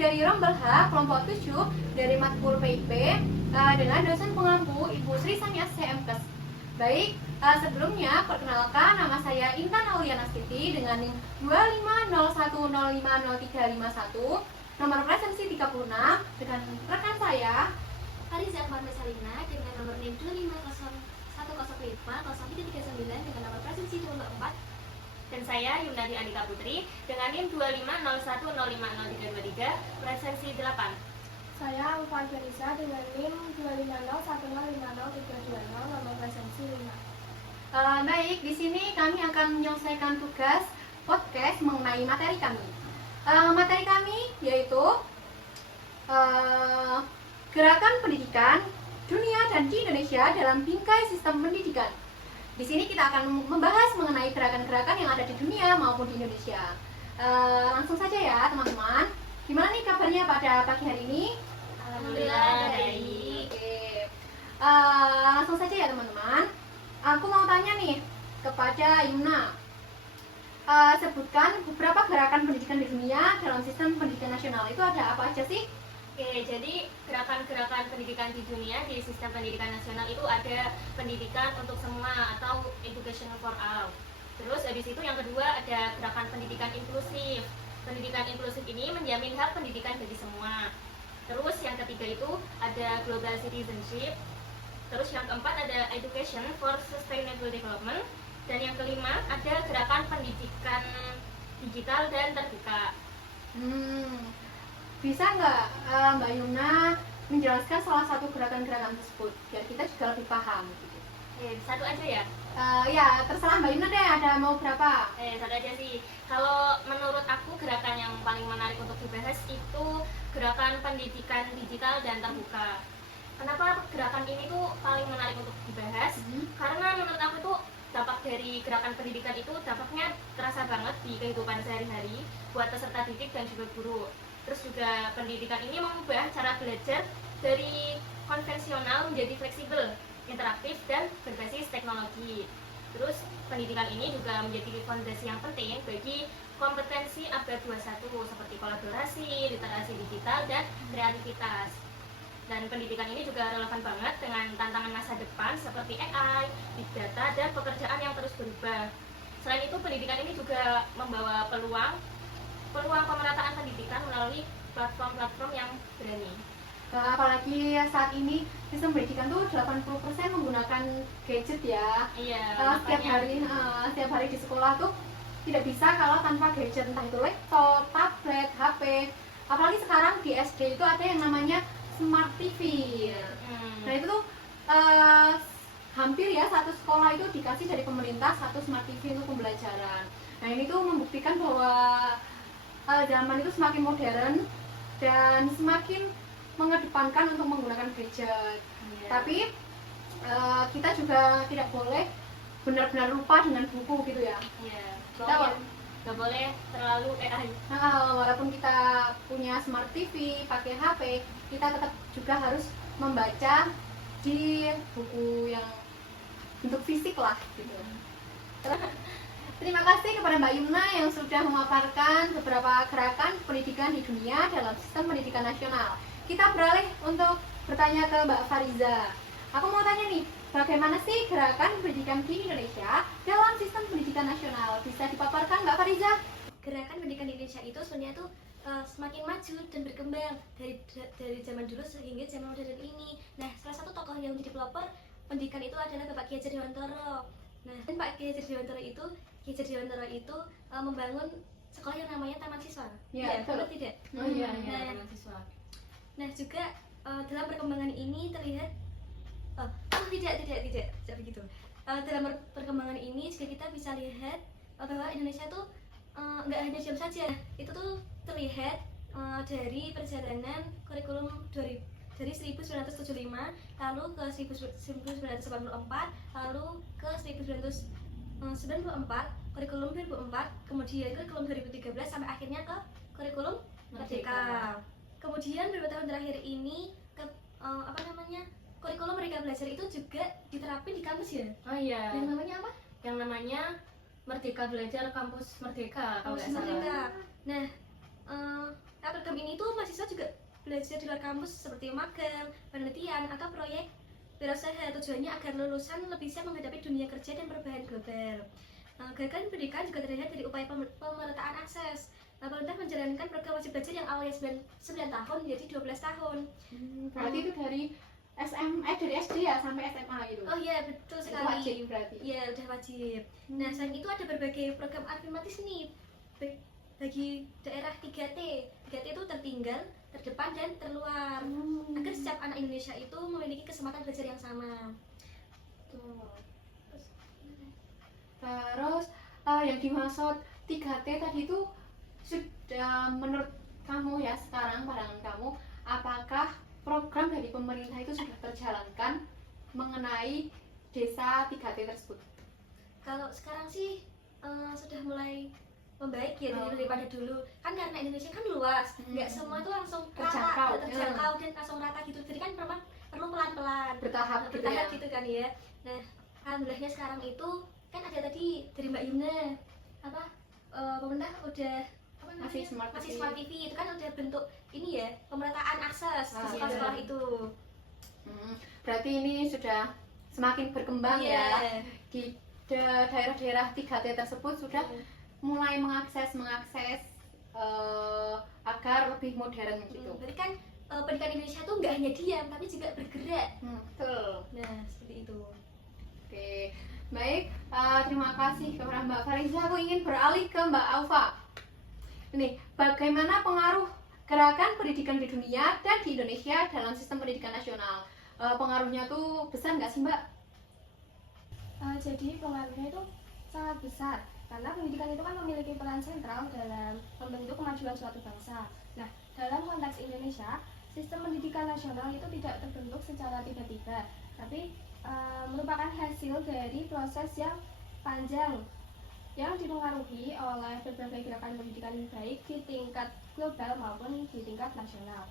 dari Rombel H, kelompok 7 dari Matkul PIP dengan dosen pengampu Ibu Sri Sanyas CMKes. Baik, sebelumnya perkenalkan nama saya Intan Auliana Siti dengan NIM 25010500351, nomor presensi 36 dengan rekan saya Fariza Akbar Salina dengan nomor NIM 25010050339 dengan nomor presensi 24. Dan saya Yunadi Andika Putri dengan NIM 25010500323 presensi 8. Saya Ulfa Fariza dengan NIM 25010500320 nomor presensi 5. Baik, di sini kami akan menyelesaikan tugas podcast mengenai materi kami. Materi kami yaitu gerakan pendidikan dunia dan di Indonesia dalam bingkai sistem pendidikan. Di sini kita akan membahas mengenai gerakan-gerakan yang ada di dunia maupun di Indonesia. Langsung saja ya teman-teman. Gimana nih kabarnya pada pagi hari ini? Alhamdulillah baik. Oke. Langsung saja ya teman-teman. Aku mau tanya nih kepada Yuna. Sebutkan beberapa gerakan pendidikan di dunia dalam sistem pendidikan nasional. Itu ada apa aja sih? Oke, jadi gerakan-gerakan pendidikan di dunia di sistem pendidikan nasional itu ada pendidikan untuk semua atau education for all. Terus habis itu yang kedua ada gerakan pendidikan inklusif. Pendidikan inklusif ini menjamin hak pendidikan bagi semua. Terus yang ketiga itu ada global citizenship. Terus yang keempat ada education for sustainable development. Dan yang kelima ada gerakan pendidikan digital dan terbuka. Bisa nggak Mbak Yuna menjelaskan salah satu gerakan-gerakan tersebut biar kita juga lebih paham gitu. Satu aja ya? Ya terserah Mbak Yuna deh, ada mau berapa? Satu aja sih. Kalau menurut aku gerakan yang paling menarik untuk dibahas itu gerakan pendidikan digital dan terbuka. Kenapa gerakan ini tuh paling menarik untuk dibahas? Karena menurut aku tuh dampak dari gerakan pendidikan itu dampaknya terasa banget di kehidupan sehari-hari buat peserta didik dan juga guru. Terus juga pendidikan ini mengubah cara belajar dari konvensional menjadi fleksibel, interaktif, dan berbasis teknologi. Terus pendidikan ini juga menjadi fondasi yang penting bagi kompetensi abad 21 seperti kolaborasi, literasi digital, dan kreativitas. Dan pendidikan ini juga relevan banget dengan tantangan masa depan seperti AI, big data, dan pekerjaan yang terus berubah. Selain itu pendidikan ini juga membawa peluang pemerataan pendidikan melalui platform-platform yang berani. Apalagi saat ini sistem pendidikan tuh 80% menggunakan gadget ya. Iya. Setiap hari di sekolah tuh tidak bisa kalau tanpa gadget, entah itu laptop, tablet, HP. Apalagi sekarang di SD itu ada yang namanya Smart TV. Nah itu tuh hampir ya satu sekolah itu dikasih dari pemerintah satu Smart TV untuk pembelajaran. Nah ini tuh membuktikan bahwa zaman itu semakin modern dan semakin mengedepankan untuk menggunakan gadget. Tapi kita juga tidak boleh benar-benar lupa dengan buku gitu ya. Kita nggak boleh terlalu AI. Walaupun kita punya Smart TV, pakai HP, kita tetap juga harus membaca di buku yang bentuk fisik lah gitu. Terima kasih kepada Mbak Yuna yang sudah memaparkan beberapa gerakan pendidikan di dunia dalam sistem pendidikan nasional. Kita beralih untuk bertanya ke Mbak Fariza. Aku mau tanya nih, bagaimana sih gerakan pendidikan di Indonesia dalam sistem pendidikan nasional? Bisa dipaparkan Mbak Fariza? Gerakan pendidikan di Indonesia itu sebenarnya tuh semakin maju dan berkembang dari zaman dulu sehingga zaman modern ini. Nah, salah satu tokoh yang menjadi pelopor pendidikan itu adalah Bapak Ki Hajar Dewantara. Nah, dan Pak Ki Hajar Dewantara itu membangun sekolah yang namanya Taman Siswa. Iya, betul tidak? Taman Siswa. Nah, juga dalam perkembangan ini terlihat tidak begitu. Dalam perkembangan ini juga kita bisa lihat bahwa Indonesia tuh nggak hanya diam saja. Itu tuh terlihat dari perjalanan kurikulum dari 1975 lalu ke 1984 lalu ke 1994 kurikulum 2004 kemudian kurikulum 2013 sampai akhirnya ke kurikulum Merdeka. Kemudian beberapa tahun terakhir ini kurikulum Merdeka Belajar itu juga diterapin di kampus ya. Yang namanya apa? Yang namanya Merdeka Belajar Kampus Merdeka kalau nggak salah. Nah, program ini tuh masih belajar di luar kampus seperti magang, penelitian, atau proyek wirausaha. Tujuannya agar lulusan lebih siap menghadapi dunia kerja dan perubahan global. Gerakan pendidikan juga terlihat dari upaya pemerataan akses. Pemerintah menjalankan program wajib belajar yang awalnya 9 tahun menjadi 12 tahun. Berarti itu dari dari SD ya sampai SMA gitu. Oh iya, betul Itu sekali. wajib berarti. Iya, udah wajib. Nah, selain itu ada berbagai program afirmatif nih bagi daerah 3T. 3T itu tertinggal, terdepan, dan terluar. Agar setiap anak Indonesia itu memiliki kesempatan belajar yang sama. Tuh. Terus yang dimaksud 3T tadi itu sudah menurut kamu ya, sekarang pandangan kamu, apakah program dari pemerintah itu sudah terjalankan mengenai desa 3T tersebut? Kalau sekarang sih sudah mulai membaik ya daripada dulu. Kan karena Indonesia kan luas, nggak semua itu langsung Terjangkau. terjangkau dan langsung rata gitu. Jadi kan memang perlu pelan-pelan, Bertahap gitu ya. gitu kan ya. Nah, alhamdulillahnya sekarang itu kan ada tadi dari Mbak Yuna pemerintah udah Masih smart masih TV. smart TV itu kan udah bentuk ini ya, pemerataan akses di iya. sekolah itu. Berarti ini sudah semakin berkembang ya. Di daerah-daerah 3T tersebut sudah mulai mengakses agar lebih modern gitu. Berarti kan pendidikan Indonesia tuh nggak hanya diam tapi juga bergerak. Betul. Nah, seperti itu. Oke, baik. Terima kasih kepada Mbak Fariza. Aku ingin beralih ke Mbak Alfa. Ini, bagaimana pengaruh gerakan pendidikan di dunia dan di Indonesia dalam sistem pendidikan nasional? Pengaruhnya tuh besar nggak sih, Mbak? Jadi pengaruhnya itu sangat besar karena pendidikan itu kan memiliki peran sentral dalam membentuk kemajuan suatu bangsa. Nah, dalam konteks Indonesia, sistem pendidikan nasional itu tidak terbentuk secara tiba-tiba, tapi merupakan hasil dari proses yang panjang yang dipengaruhi oleh berbagai gerakan pendidikan baik di tingkat global maupun di tingkat nasional.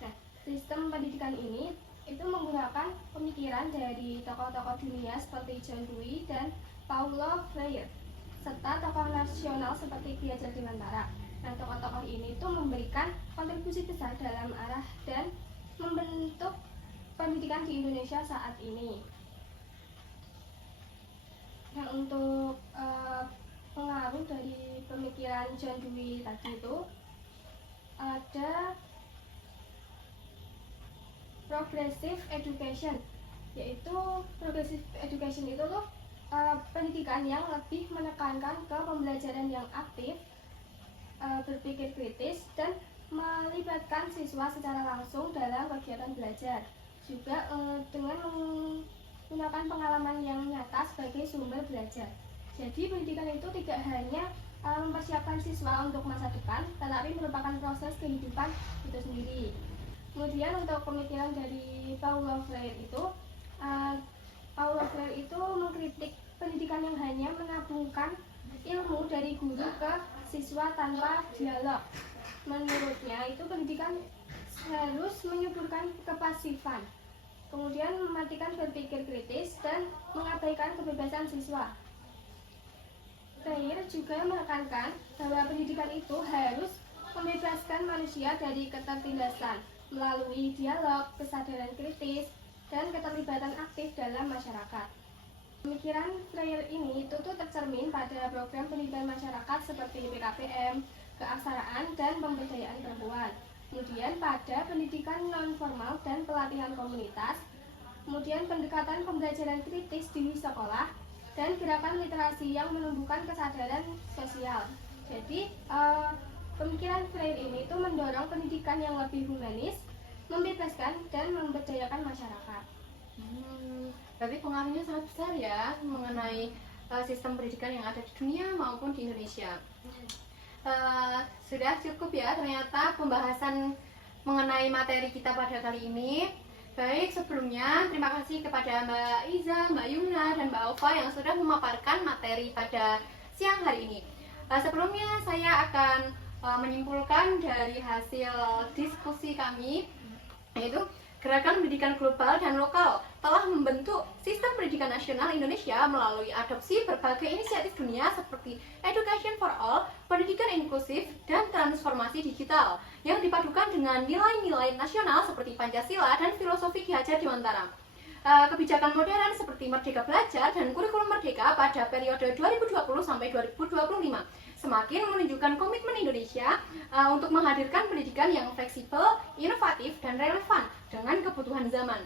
Nah, sistem pendidikan ini itu menggunakan pemikiran dari tokoh-tokoh dunia seperti John Dewey dan Paulo Freire serta tokoh nasional seperti Ki Hajar Dewantara. Nah, tokoh-tokoh ini itu memberikan kontribusi besar dalam arah dan membentuk pendidikan di Indonesia saat ini. Nah, untuk pengaruh dari pemikiran John Dewey tadi itu ada progressive education, yaitu progressive education itu loh pendidikan yang lebih menekankan ke pembelajaran yang aktif, berpikir kritis, dan melibatkan siswa secara langsung dalam kegiatan belajar, juga dengan menggunakan pengalaman yang nyata sebagai sumber belajar. Jadi pendidikan itu tidak hanya mempersiapkan siswa untuk masa depan, tetapi merupakan proses kehidupan itu sendiri. Kemudian untuk pemikiran dari Paulo Freire itu, mengkritik pendidikan yang hanya menabungkan ilmu dari guru ke siswa tanpa dialog. Menurutnya itu pendidikan harus menyuburkan kepasifan, kemudian mematikan berpikir kritis dan mengabaikan kebebasan siswa. Freire juga menekankan bahwa pendidikan itu harus membebaskan manusia dari ketertindasan melalui dialog, kesadaran kritis, dan keterlibatan aktif dalam masyarakat. Pemikiran Freire ini itu tuh tercermin pada program pendidikan masyarakat seperti PKPM, keaksaraan, dan pemberdayaan perempuan. Kemudian pada pendidikan non-formal dan pelatihan komunitas, kemudian pendekatan pembelajaran kritis di sekolah, dan gerakan literasi yang menumbuhkan kesadaran sosial. Jadi pemikiran Freire ini itu mendorong pendidikan yang lebih humanis, membebaskan dan memberdayakan masyarakat. Berarti pengaruhnya sangat besar ya mengenai sistem pendidikan yang ada di dunia maupun di Indonesia. Sudah cukup ya ternyata pembahasan mengenai materi kita pada kali ini. Baik, sebelumnya terima kasih kepada Mbak Iza, Mbak Yuna, dan Mbak Alfa yang sudah memaparkan materi pada siang hari ini. Sebelumnya saya akan menyimpulkan dari hasil diskusi kami, yaitu Gerakan Pendidikan Global dan Lokal telah membentuk Sistem Pendidikan Nasional Indonesia melalui adopsi berbagai inisiatif dunia seperti Education for All, pendidikan inklusif, dan transformasi digital yang dipadukan dengan nilai-nilai nasional seperti Pancasila dan filosofi Ki Hajar Dewantara. Kebijakan modern seperti Merdeka Belajar dan Kurikulum Merdeka pada periode 2020 sampai 2025 semakin menunjukkan komitmen Indonesia untuk menghadirkan pendidikan yang fleksibel, inovatif, dan relevan dengan kebutuhan zaman.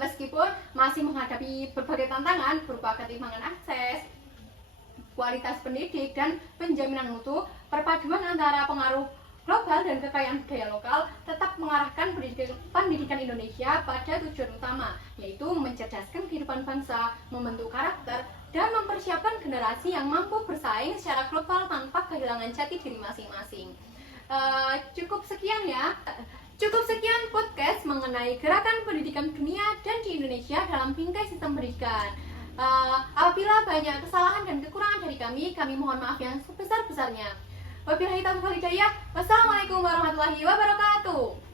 Meskipun masih menghadapi berbagai tantangan berupa ketimpangan akses, kualitas pendidik, dan penjaminan mutu, perpaduan antara pengaruh global dan kekayaan budaya lokal tetap mengarahkan pendidikan Indonesia pada tujuan utama, yaitu mencerdaskan kehidupan bangsa, membentuk karakter, dan mempersiapkan generasi yang mampu bersaing secara global tanpa kehilangan jati diri masing-masing. Cukup sekian podcast mengenai gerakan pendidikan dunia dan di Indonesia dalam bingkai sistem pendidikan. Apabila banyak kesalahan dan kekurangan dari kami mohon maaf yang sebesar-besarnya. Wabillahi taufiq wal hidayah. Wassalamualaikum warahmatullahi wabarakatuh.